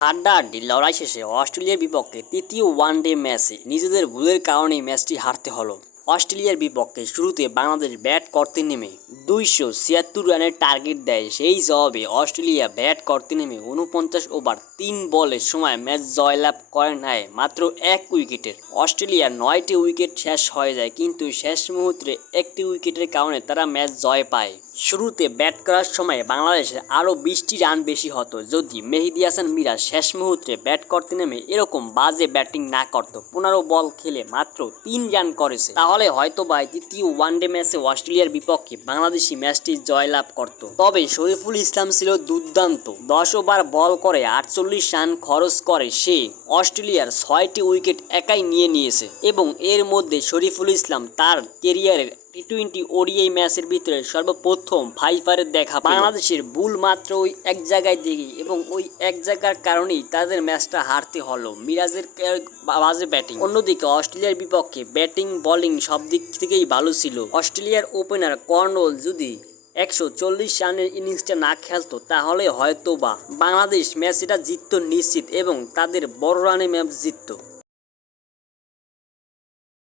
হাড্ডাহাড্ডি লড়াই শেষে অস্ট্রেলিয়ার বিপক্ষে তৃতীয় ওয়ানডে ম্যাচে নিজেদের ভুলের কারণেই ম্যাচটি হারতে হলো। অস্ট্রেলিয়ার বিপক্ষে শুরুতে বাংলাদেশ ব্যাট করতে নেমে 276 রানের টার্গেট দেয়। সেই জবাবে অস্ট্রেলিয়া ব্যাট করতে নেমে 49 ওভার 3 বলের সময় ম্যাচ জয়লাভ করে নেয় মাত্র 1 উইকেটের। অস্ট্রেলিয়ার 9টি উইকেট শেষ হয়ে যায়, কিন্তু শেষ মুহূর্তে একটি উইকেটের কারণে তারা ম্যাচ জয় পায়। শুরুতে ব্যাট করার সময় বাংলাদেশের আরও 20টি রান বেশি হতো যদি মেহেদী হাসান মিরাজ শেষ মুহূর্তে ব্যাট করতে নেমে এরকম বাজে ব্যাটিং না করত। 15 বল খেলে মাত্র 3 রান করেছে, তাহলে হয়তোবা তৃতীয় ওয়ানডে ম্যাচে অস্ট্রেলিয়ার বিপক্ষে বাংলাদেশি ম্যাচটি জয়লাভ করত। তবে শরীফুল ইসলাম ছিল দুর্দান্ত। 10 ওভার বল করে 48 রান খরচ করে সে অস্ট্রেলিয়ার 6টি উইকেট একাই নিয়েছে এবং এর মধ্যে শরীফুল ইসলাম তার কেরিয়ারের টি-20 ওডিআই ম্যাচের ভিতরে সর্বপ্রথম ফাইফারের দেখা বাংলাদেশের ভুল মাত্র ওই এক জায়গায় দেখি এবং ওই এক জায়গার কারণেই তাদের ম্যাচটা হারতে হলো। মিরাজের বাজে ব্যাটিং। অন্যদিকে অস্ট্রেলিয়ার বিপক্ষে ব্যাটিং বোলিং সব দিক থেকেই ভালো ছিল। অস্ট্রেলিয়ার ওপেনার কর্নওয়াল যদি 140 রানের ইনিংসটা না খেলতো তাহলে হয়তো বা বাংলাদেশ ম্যাচটা জিততো নিশ্চিত এবং তাদের বড় রানে ম্যাচ জিততো।